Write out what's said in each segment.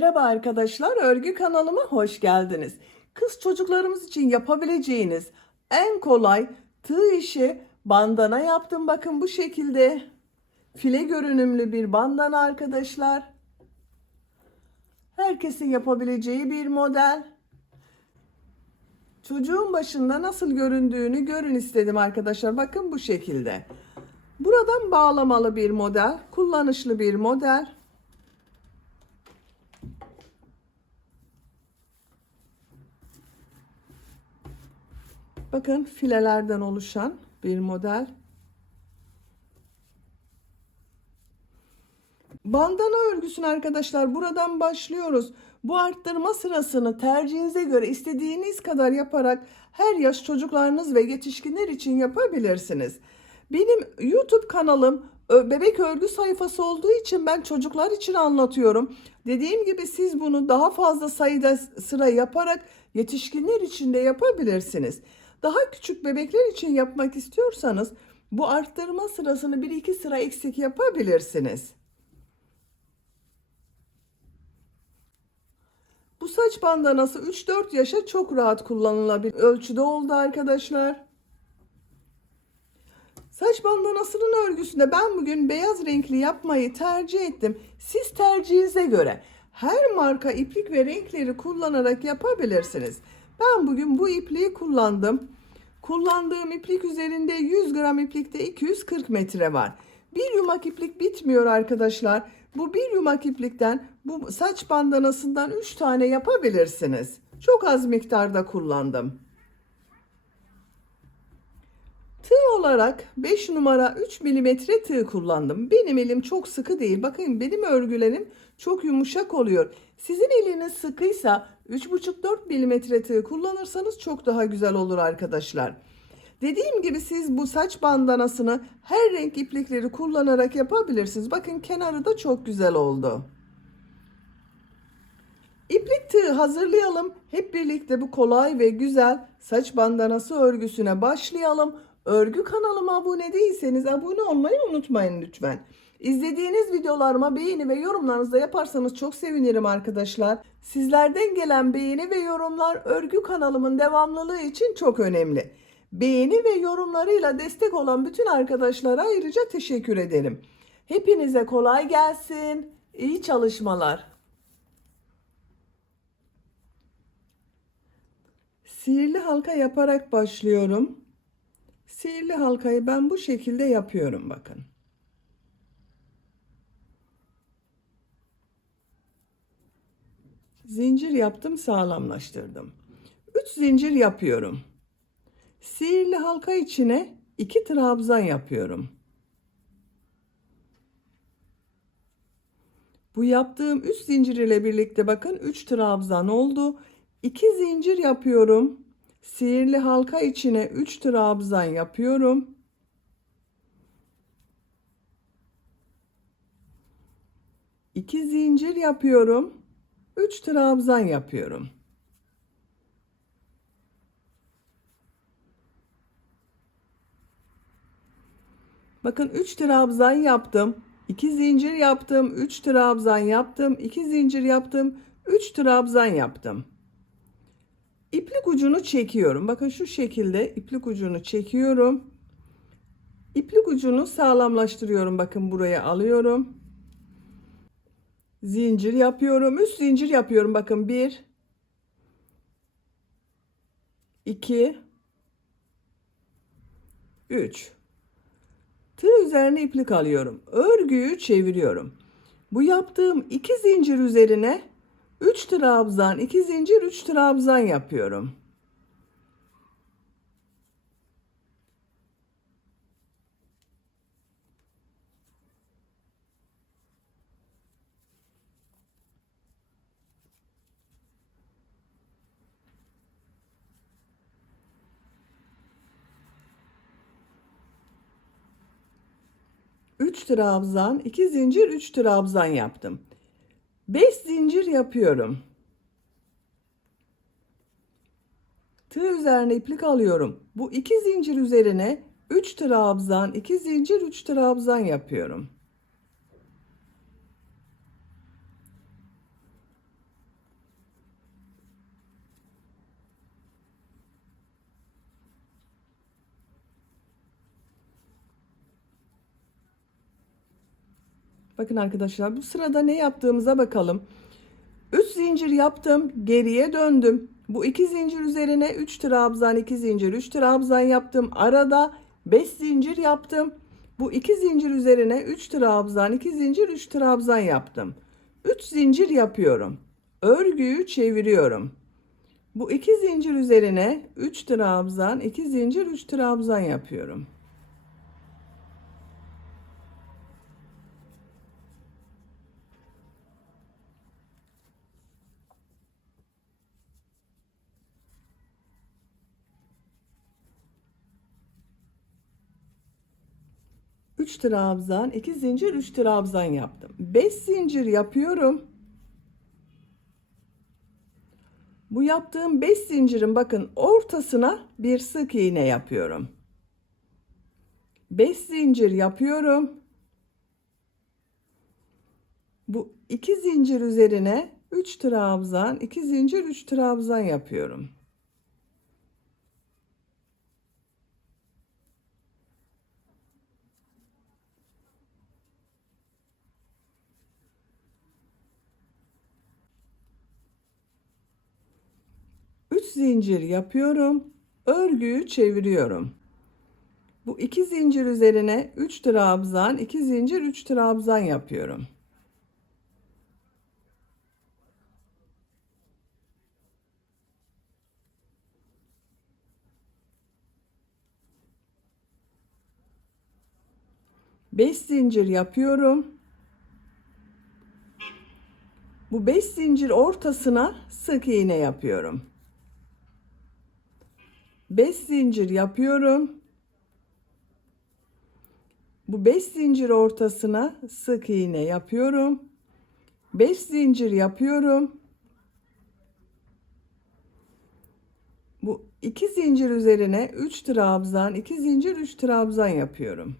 Merhaba arkadaşlar, örgü kanalıma hoş geldiniz. Kız çocuklarımız için yapabileceğiniz en kolay tığ işi bandana yaptım. Bakın bu şekilde file görünümlü bir bandana arkadaşlar. Herkesin yapabileceği bir model. Çocuğun başında nasıl göründüğünü görün istedim arkadaşlar. Bakın bu şekilde. Buradan bağlamalı bir model, kullanışlı bir model. Bakın filelerden oluşan bir model. Bandana örgüsünü arkadaşlar buradan başlıyoruz. Bu arttırma sırasını tercihinize göre istediğiniz kadar yaparak her yaş çocuklarınız ve yetişkinler için yapabilirsiniz. Benim YouTube kanalım bebek örgü sayfası olduğu için ben çocuklar için anlatıyorum. Dediğim gibi siz bunu daha fazla sayıda sıra yaparak yetişkinler için de yapabilirsiniz. Daha küçük bebekler için yapmak istiyorsanız bu arttırma sırasını 1-2 sıra eksik yapabilirsiniz. Bu saç bandanası 3-4 yaşa çok rahat kullanılabilir ölçüde oldu arkadaşlar. Saç bandanasının örgüsünde ben bugün beyaz renkli yapmayı tercih ettim. Siz tercihinize göre her marka iplik ve renkleri kullanarak yapabilirsiniz. Ben bugün bu ipliği kullandım. Kullandığım iplik üzerinde 100 gram iplikte 240 metre var. Bir yumak iplik bitmiyor arkadaşlar. Bu bir yumak iplikten bu saç bandanasından 3 tane yapabilirsiniz. Çok az miktarda kullandım. Tığ olarak 5 numara 3 milimetre tığ kullandım. Benim elim çok sıkı değil. Bakın benim örgülerim çok yumuşak oluyor. Sizin eliniz sıkıysa 3,5-4 milimetre tığ kullanırsanız çok daha güzel olur arkadaşlar. Dediğim gibi siz bu saç bandanasını her renk iplikleri kullanarak yapabilirsiniz. Bakın kenarı da çok güzel oldu. İplik tığı hazırlayalım. Hep birlikte bu kolay ve güzel saç bandanası örgüsüne başlayalım. Örgü kanalıma abone değilseniz abone olmayı unutmayın lütfen. İzlediğiniz videolarıma beğeni ve yorumlarınızı da yaparsanız çok sevinirim arkadaşlar. Sizlerden gelen beğeni ve yorumlar örgü kanalımın devamlılığı için çok önemli. Beğeni ve yorumlarıyla destek olan bütün arkadaşlara ayrıca teşekkür ederim. Hepinize kolay gelsin. İyi çalışmalar. Sihirli halka yaparak başlıyorum. Sihirli halkayı ben bu şekilde yapıyorum bakın. Zincir yaptım, sağlamlaştırdım. 3 zincir yapıyorum. Sihirli halka içine 2 trabzan yapıyorum. Bu yaptığım 3 zincir ile birlikte bakın 3 trabzan oldu. 2 zincir yapıyorum. Sihirli halka içine 3 trabzan yapıyorum. 2 zincir yapıyorum. 3 trabzan yapıyorum. Bakın 3 trabzan yaptım. 2 zincir yaptım. 3 trabzan yaptım. 2 zincir yaptım. 3 trabzan yaptım. İplik ucunu çekiyorum. Bakın şu şekilde iplik ucunu çekiyorum. İplik ucunu sağlamlaştırıyorum. Bakın buraya alıyorum. Zincir yapıyorum. 3 zincir yapıyorum. Bakın 1 2 3. Tığ üzerine iplik alıyorum. Örgüyü çeviriyorum. Bu yaptığım 2 zincir üzerine 3 trabzan, 2 zincir, 3 trabzan yapıyorum. Üç trabzan, 2 zincir, 3 trabzan yaptım. 5 zincir yapıyorum. Tığ üzerine iplik alıyorum. Bu 2 zincir üzerine 3 trabzan, 2 zincir, 3 trabzan yapıyorum. 3 trabzan, 2 zincir, 3 trabzan yapıyorum. 5 zincir yapıyorum. Tığ üzerine iplik alıyorum. Bu 2 zincir üzerine 3 trabzan, 2 zincir, 3 trabzan yapıyorum. 3 trabzan, 2 zincir, 3 trabzan yapıyorum. Bakın arkadaşlar, bu sırada ne yaptığımıza bakalım. 3 zincir yaptım, geriye döndüm. Bu 2 zincir üzerine 3 trabzan, 2 zincir, 3 trabzan yaptım. Arada 5 zincir yaptım. Bu 2 zincir üzerine 3 trabzan, 2 zincir, 3 trabzan yaptım. 3 zincir yapıyorum. Örgüyü çeviriyorum. Bu 2 zincir üzerine 3 trabzan, 2 zincir, 3 trabzan yapıyorum. Üç trabzan, 2 zincir, 3 trabzan yaptım. 5 zincir yapıyorum. Bu yaptığım 5 zincirin bakın ortasına bir sık iğne yapıyorum. 5 zincir yapıyorum. Bu 2 zincir üzerine 3 trabzan, 2 zincir, 3 trabzan yapıyorum. Üç zincir yapıyorum. Örgüyü çeviriyorum. Bu 2 zincir üzerine 3 trabzan, 2 zincir, 3 trabzan yapıyorum. Beş zincir yapıyorum. Bu 5 zincir ortasına sık iğne yapıyorum. 5 zincir yapıyorum. Bu 5 zincir ortasına sık iğne yapıyorum. 5 zincir yapıyorum. Bu 2 zincir üzerine 3 trabzan, 2 zincir, 3 trabzan yapıyorum.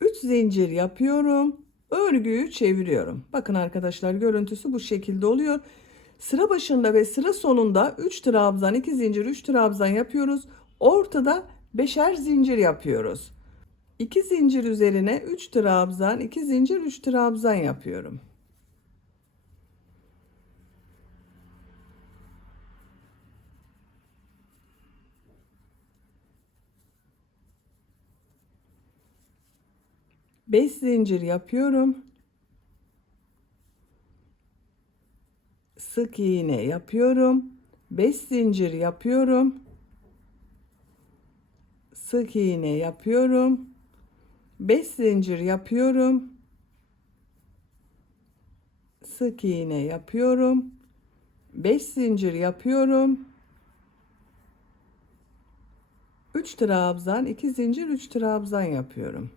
Üç zincir yapıyorum. Örgüyü çeviriyorum. Bakın arkadaşlar, görüntüsü bu şekilde oluyor. Sıra başında ve sıra sonunda 3 trabzan, 2 zincir, 3 trabzan yapıyoruz. Ortada beşer zincir yapıyoruz. 2 zincir üzerine 3 trabzan, 2 zincir, 3 trabzan yapıyorum. Beş zincir yapıyorum. Sık iğne yapıyorum. 5 zincir yapıyorum. Sık iğne yapıyorum. 5 zincir yapıyorum. Sık iğne yapıyorum. 5 zincir yapıyorum. 3 trabzan, 2 zincir, 3 trabzan yapıyorum.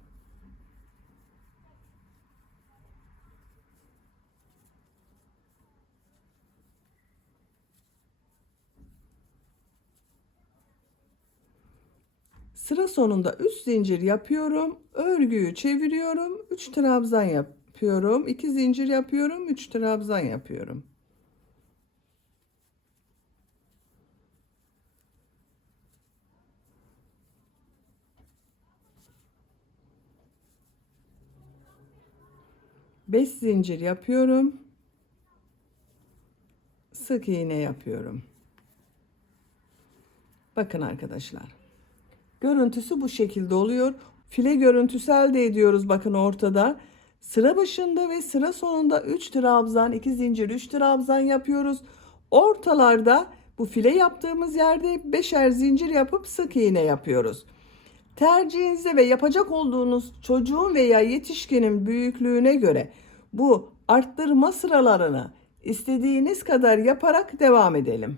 Sıra sonunda 3 zincir yapıyorum. Örgüyü çeviriyorum. 3 trabzan yapıyorum. 2 zincir yapıyorum. 3 trabzan yapıyorum. Beş zincir yapıyorum. Sık iğne yapıyorum. Bakın arkadaşlar. Görüntüsü bu şekilde oluyor. File görüntüsü elde ediyoruz bakın ortada. Sıra başında ve sıra sonunda 3 trabzan, 2 zincir, 3 trabzan yapıyoruz. Ortalarda bu file yaptığımız yerde beşer zincir yapıp sık iğne yapıyoruz. Tercihinize ve yapacak olduğunuz çocuğun veya yetişkinin büyüklüğüne göre bu arttırma sıralarını istediğiniz kadar yaparak devam edelim.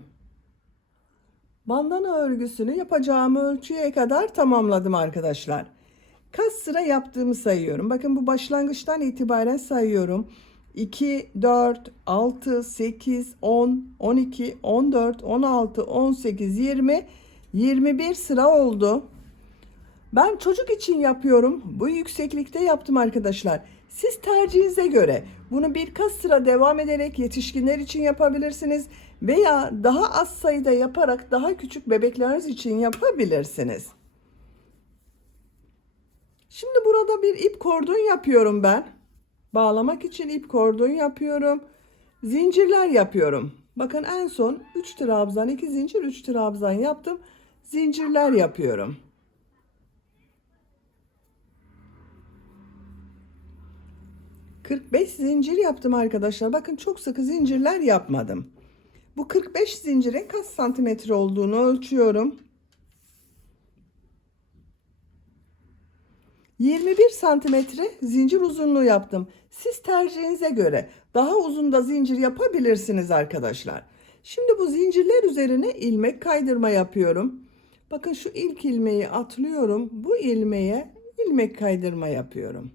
Bandana örgüsünü yapacağım ölçüye kadar tamamladım arkadaşlar. Kaç sıra yaptığımı sayıyorum. Bakın bu başlangıçtan itibaren sayıyorum. 2, 4, 6, 8, 10, 12, 14, 16, 18, 20, 21 sıra oldu. Ben çocuk için yapıyorum. Bu yükseklikte yaptım arkadaşlar. Siz tercihinize göre bunu birkaç sıra devam ederek yetişkinler için yapabilirsiniz veya daha az sayıda yaparak daha küçük bebekleriniz için yapabilirsiniz. Şimdi burada bir ip kordon yapıyorum ben. Bağlamak için ip kordon yapıyorum. Zincirler yapıyorum. Bakın en son 3 trabzan, 2 zincir, 3 trabzan yaptım. Zincirler yapıyorum. ...45 zincir yaptım arkadaşlar. Bakın çok sıkı zincirler yapmadım. Bu 45 zincirin kaç santimetre olduğunu ölçüyorum. 21 santimetre zincir uzunluğu yaptım. Siz tercihinize göre daha uzun da zincir yapabilirsiniz arkadaşlar. Şimdi bu zincirler üzerine ilmek kaydırma yapıyorum. Bakın şu ilk ilmeği atlıyorum. Bu ilmeğe ilmek kaydırma yapıyorum.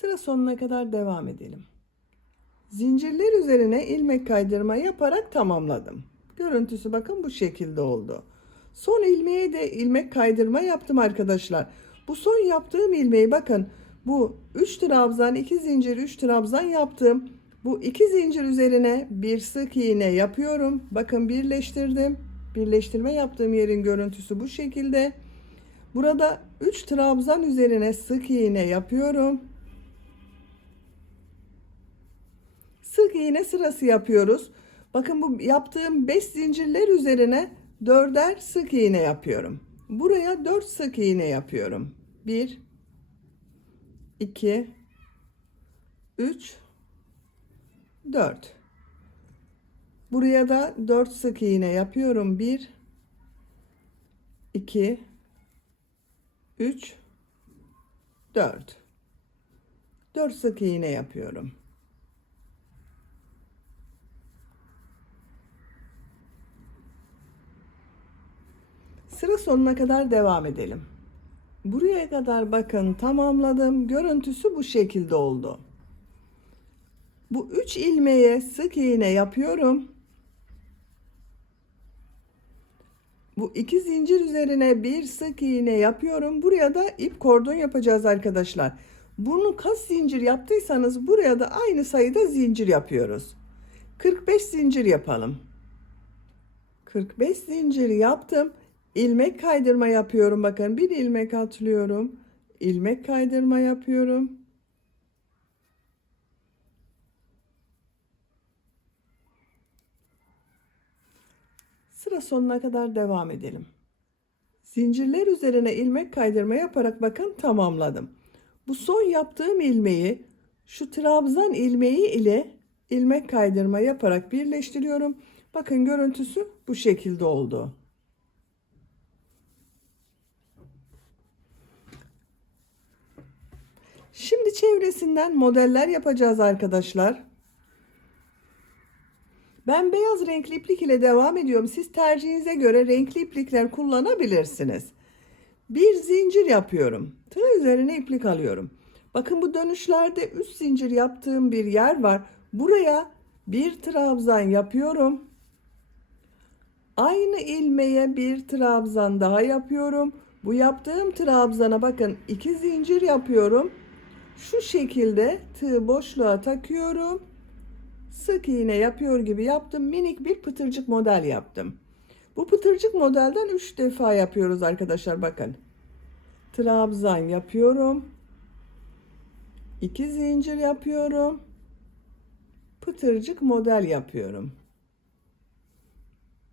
Sıra sonuna kadar devam edelim. Zincirler üzerine ilmek kaydırma yaparak tamamladım. Görüntüsü bakın bu şekilde oldu. Son ilmeğe de ilmek kaydırma yaptım arkadaşlar. Bu son yaptığım ilmeği bakın bu 3 trabzan 2 zincir 3 trabzan yaptım. Bu 2 zincir üzerine bir sık iğne yapıyorum. Bakın birleştirdim. Birleştirme yaptığım yerin görüntüsü bu şekilde. Burada 3 trabzan üzerine sık iğne yapıyorum. Sık iğne sırası yapıyoruz. Bakın bu yaptığım 5 zincirler üzerine 4'er sık iğne yapıyorum. Buraya 4 sık iğne yapıyorum. 1 2 3 4. Buraya da 4 sık iğne yapıyorum. 1 2 3 4. 4 sık iğne yapıyorum. Sıra sonuna kadar devam edelim. Buraya kadar bakın tamamladım. Görüntüsü bu şekilde oldu. Bu 3 ilmeğe sık iğne yapıyorum. Bu 2 zincir üzerine bir sık iğne yapıyorum. Buraya da ip kordon yapacağız arkadaşlar. Bunu kaç zincir yaptıysanız buraya da aynı sayıda zincir yapıyoruz. 45 zincir yapalım. 45 zincir yaptım. İlmek kaydırma yapıyorum. Bakın bir ilmek atlıyorum. İlmek kaydırma yapıyorum. Sıra sonuna kadar devam edelim. Zincirler üzerine ilmek kaydırma yaparak bakın tamamladım. Bu son yaptığım ilmeği şu trabzan ilmeği ile ilmek kaydırma yaparak birleştiriyorum. Bakın görüntüsü bu şekilde oldu. Şimdi çevresinden modeller yapacağız arkadaşlar. Ben beyaz renkli iplik ile devam ediyorum. Siz tercihinize göre renkli iplikler kullanabilirsiniz. Bir zincir yapıyorum. Tığ üzerine iplik alıyorum. Bakın bu dönüşlerde 3 zincir yaptığım bir yer var. Buraya bir trabzan yapıyorum. Aynı ilmeğe bir trabzan daha yapıyorum. Bu yaptığım trabzana bakın 2 zincir yapıyorum. Şu şekilde tığ boşluğa takıyorum. Sık iğne yapıyor gibi yaptım. Minik bir pıtırcık model yaptım. Bu pıtırcık modelden 3 defa yapıyoruz arkadaşlar bakın. Trabzan yapıyorum. 2 zincir yapıyorum. Pıtırcık model yapıyorum.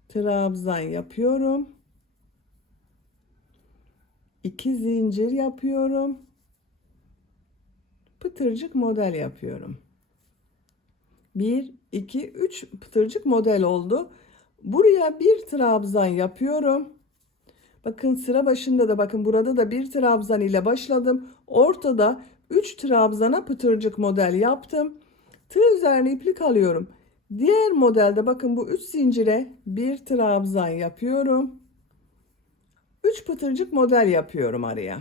Trabzan yapıyorum. 2 zincir yapıyorum. Pıtırcık model yapıyorum. 1 2 3 pıtırcık model oldu. Buraya bir trabzan yapıyorum. Bakın sıra başında da bakın burada da bir trabzan ile başladım. Ortada 3 trabzana pıtırcık model yaptım. Tığ üzerine iplik alıyorum. Diğer modelde bakın bu 3 zincire bir trabzan yapıyorum. 3 pıtırcık model yapıyorum araya.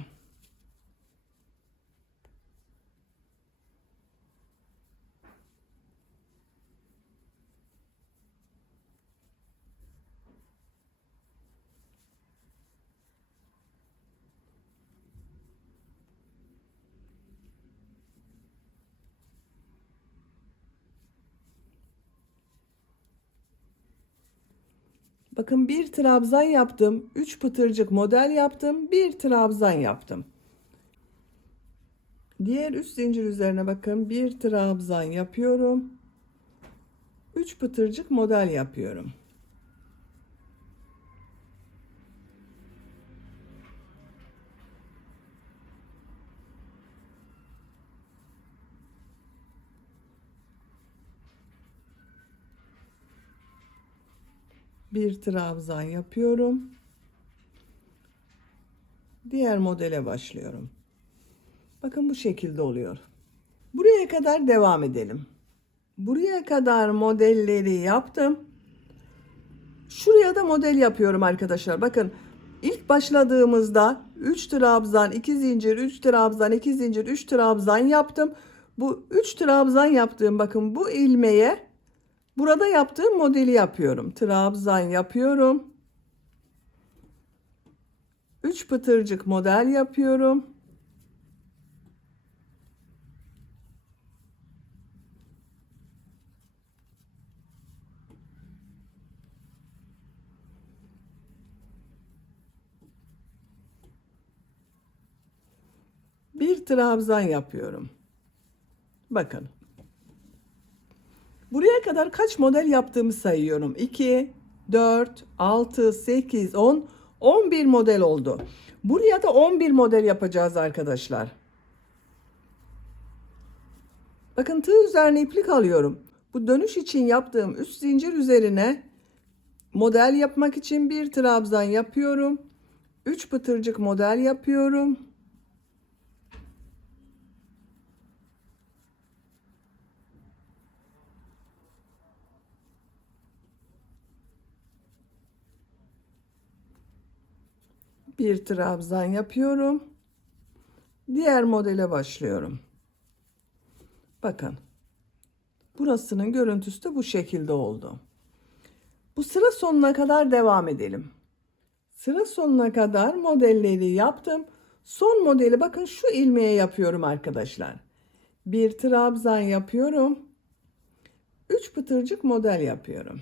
Bakın bir trabzan yaptım. 3 pıtırcık model yaptım. Bir trabzan yaptım. Diğer üst zincir üzerine bakın. Bir trabzan yapıyorum. 3 pıtırcık model yapıyorum. Bir trabzan yapıyorum. Diğer modele başlıyorum. Bakın bu şekilde oluyor. Buraya kadar devam edelim. Buraya kadar modelleri yaptım. Şuraya da model yapıyorum arkadaşlar. Bakın ilk başladığımızda 3 trabzan, 2 zincir, 3 trabzan, 2 zincir, 3 trabzan yaptım. Bu 3 trabzan yaptığım bakın bu ilmeğe burada yaptığım modeli yapıyorum. Trabzan yapıyorum. 3 pıtırcık model yapıyorum. Bir trabzan yapıyorum. Bakın. Buraya kadar kaç model yaptığımı sayıyorum. 2, 4, 6, 8, 10, 11 model oldu. Buraya da 11 model yapacağız arkadaşlar. Bakın tığ üzerine iplik alıyorum. Bu dönüş için yaptığım üst zincir üzerine model yapmak için bir trabzan yapıyorum. 3 pıtırcık model yapıyorum. Bir trabzan yapıyorum. Diğer modele başlıyorum. Bakın. Burasının görüntüsü de bu şekilde oldu. Bu sıra sonuna kadar devam edelim. Sıra sonuna kadar modelleri yaptım. Son modeli bakın şu ilmeğe yapıyorum arkadaşlar. Bir trabzan yapıyorum. 3 pıtırcık model yapıyorum.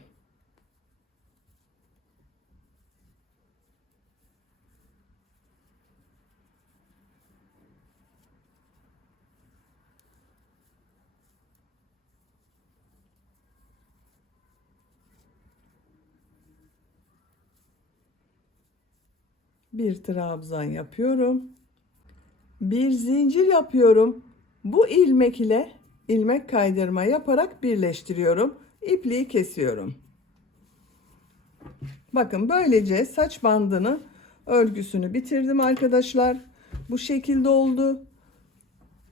Bir trabzan yapıyorum. Bir zincir yapıyorum. Bu ilmek ile ilmek kaydırma yaparak birleştiriyorum. İpliği kesiyorum. Bakın böylece saç bandını örgüsünü bitirdim arkadaşlar. Bu şekilde oldu.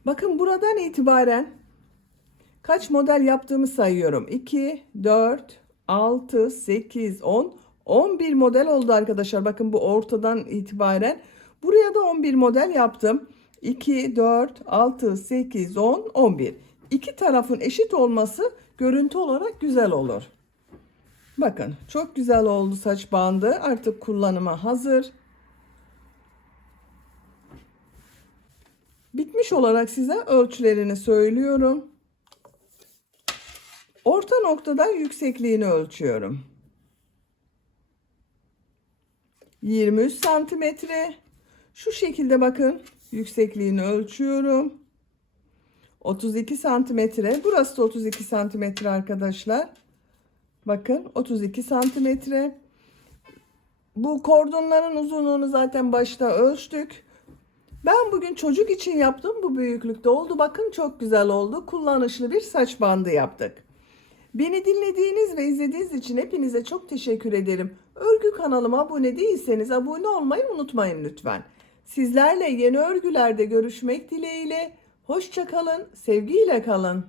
Bakın buradan itibaren kaç model yaptığımı sayıyorum. 2, 4, 6, 8, 10, 11 model oldu arkadaşlar. Bakın bu ortadan itibaren. Buraya da 11 model yaptım. 2, 4, 6, 8, 10, 11. İki tarafın eşit olması görüntü olarak güzel olur. Bakın çok güzel oldu saç bandı. Artık kullanıma hazır. Bitmiş olarak size ölçülerini söylüyorum. Orta noktadan yüksekliğini ölçüyorum. 23 santimetre. Şu şekilde bakın yüksekliğini ölçüyorum. 32 santimetre. Burası da 32 santimetre arkadaşlar. Bakın 32 santimetre. Bu kordonların uzunluğunu zaten başta ölçtük. Ben bugün çocuk için yaptım. Bu büyüklükte oldu. Bakın çok güzel oldu. Kullanışlı bir saç bandı yaptık. Beni dinlediğiniz ve izlediğiniz için hepinize çok teşekkür ederim. Örgü kanalıma abone değilseniz abone olmayı unutmayın lütfen. Sizlerle yeni örgülerde görüşmek dileğiyle. Hoşça kalın, sevgiyle kalın.